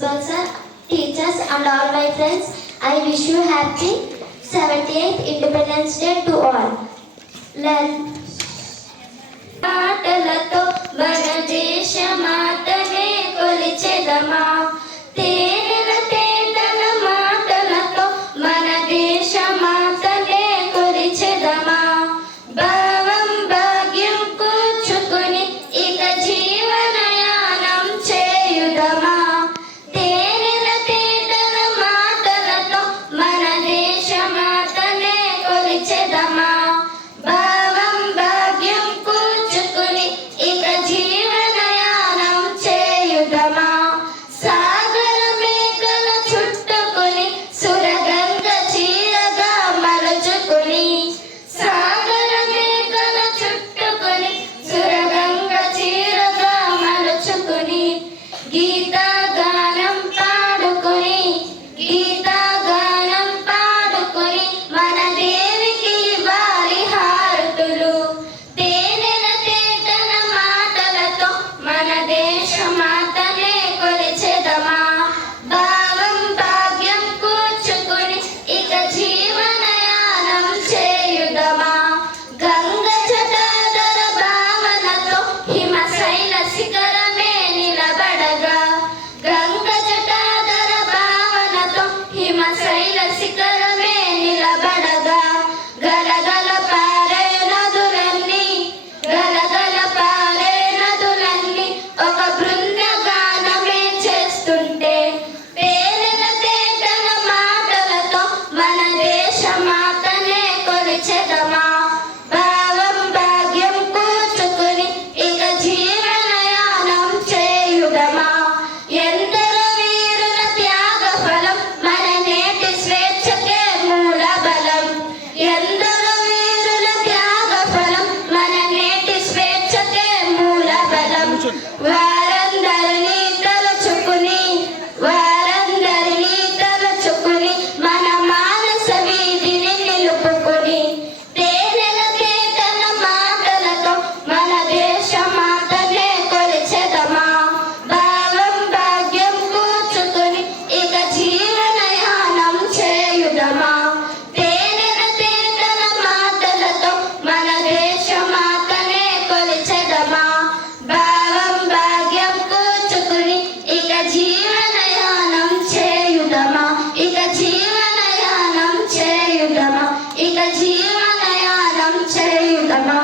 principals, sir, teachers and all my friends. I wish you happy 78th Independence Day to all. Learn. come on. আসুন జీవదయానం చేయుదమా